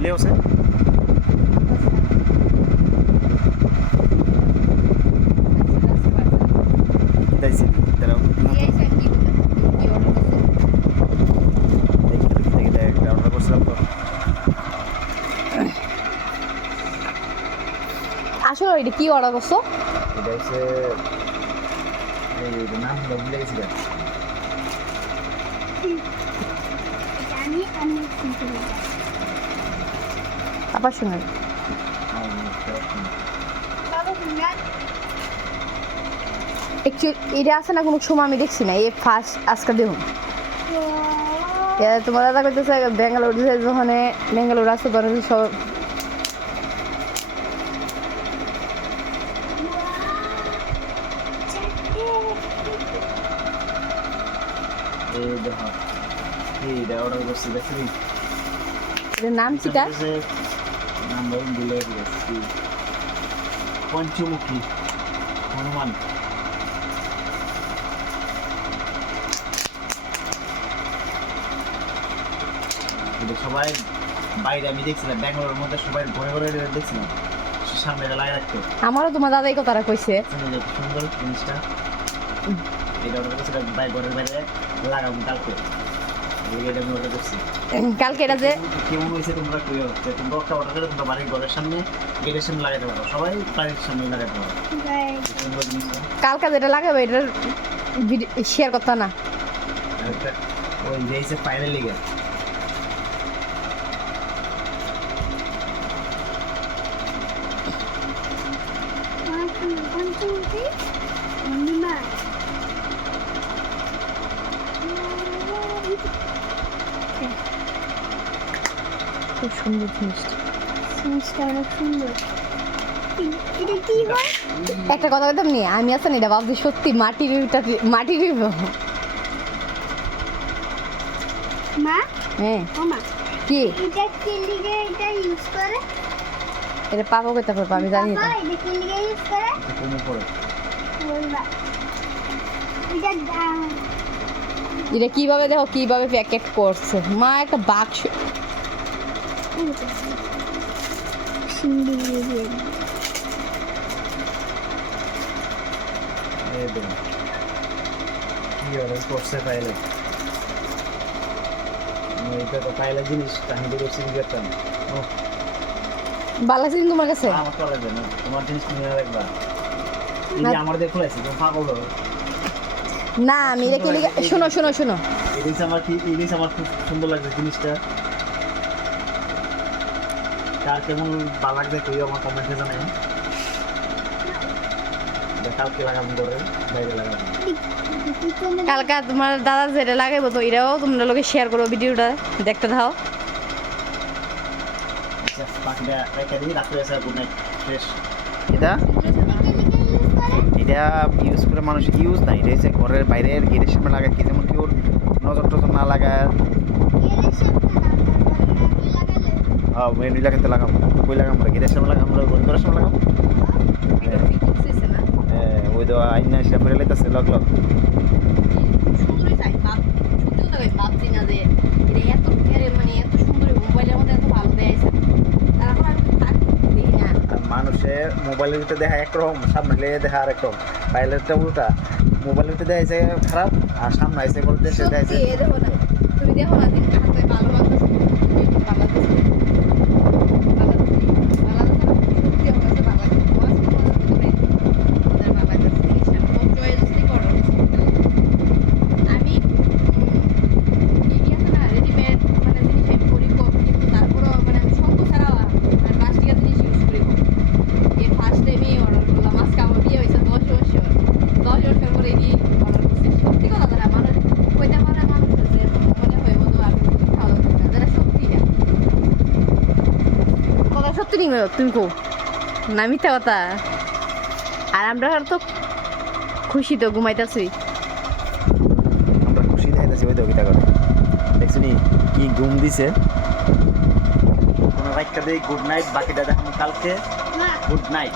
ছেলেও আছে কিতাইছি তারা অর্ডার করছিলাম তো আসলে এটা কি অর্ডার করছো? এটা হচ্ছে এই নাম ভুলে গেছি আবার শুনুন এটা আছে না কোনো সময় আমি দেখছি না এই ফার্স্ট আজকে দেখুন তোমার দাদা করতেছে ব্যাঙ্গালোর যখন ব্যাঙ্গালোর আসতে ধরে সব এই দেখো এইটা অর্ডার করছি দেখছি এটার নাম কিটা? নাম ভুলে গেছি পঞ্চমুখী হনুমান সবাই বাইরে আমি দেখছিলাম ব্যাঙ্গালোরের মধ্যে সবাই ঘরে ঘরে দেখছিলাম সামনে লাগাই রাখতো আমারও তোমার দাদাই কথাটা কইছে সুন্দর জিনিসটা এটা অর্ডার করছিলাম ঘরের বাইরে লাগাবো কালকে এটা আমি অর্ডার করছি কালকে এটা যে কেমন হয়েছে তোমরা কইও যে তোমরা একটা অর্ডার করে তোমরা বাড়ির ঘরের সামনে গেটের সামনে লাগাতে পারো সবাই বাড়ির সামনে লাগাতে পারো সুন্দর জিনিসটা কালকে যেটা লাগাবে এটার শেয়ার করতে না ওই যে ফাইনাল লিগে খুব সুন্দর জিনিসটা অনেক সুন্দর। এটা কি হয়? একটা কথা বলতাম নি আমি আছেন এটা ভাবছি সত্যি মাটির মা হ্যাঁ ও মা কি এটা কি লিগে এটা ইউজ করে? এটা পাবো কোথা পাবো আমি জানি না বাবা, এটা কি লিগে ইউজ করে? কোন পড়ে বলবা এটা এটা কিভাবে দেখো কিভাবে প্যাকেট করছে মা একটা বাক্স সিন্ডি দিয়ে এই দেখুন কি অর্ডার করছে ফাইলে এটা তো ফাইলের জিনিস আমি তো করছি কি করতাম ও ভালো লাগছে কিন্তু তোমার কাছে আমার তো লাগবে না তোমার জিনিস কিনে রাখবা এই যে আমার দেখো আছে তুমি পাগল হো না আমি এটা কি লিখে শোনো এই জিনিস আমার খুব সুন্দর লাগছে জিনিসটা কার কেমন ভালো লাগছে কইও আমার কমেন্টে জানাই কালকে লাগাবো করে বাইরে লাগাবো কালকে তোমার দাদা যেটা লাগাইবো তো এটাও তোমরা লোকে শেয়ার করো ভিডিওটা দেখতে দাও বাকিটা রেখে দিই রাত্রে এসে গুড নাইট ফ্রেশ এটা এটা ইউজ করে মানুষ ইউজ নাই এটা হচ্ছে ঘরের বাইরের গেটের সামনে লাগায় কি যেমন কি ওর নজর টজর না লাগায় মেন লাগাতে লাগাম কই লাগাম আমরা গেটের সামনে লাগাম আমরা ঘরের সামনে লাগাম ওই তো আইনা এসে পড়ে লাইতেছে লগ মানুষের মোবাইলের ভিতরে দেখা একরকম সামনে দেখা আর একরকম বাইরেরটা উল্টা মোবাইলের ভিতরে দেখা যায় খারাপ আর সামনে এসে বলতে সে দেখা যায় তুমি দেখো না ভালো তুমি কো না মিথ্যা কথা আর আমরা তো খুশি তো ঘুমাইতেছি আমরা খুশি দেখাইতেছি ওই তো কিটা করে দেখছিনি কি ঘুম দিছে কোনো রাইটটা দেই গুড নাইট বাকিটা দেখাবো কালকে গুড নাইট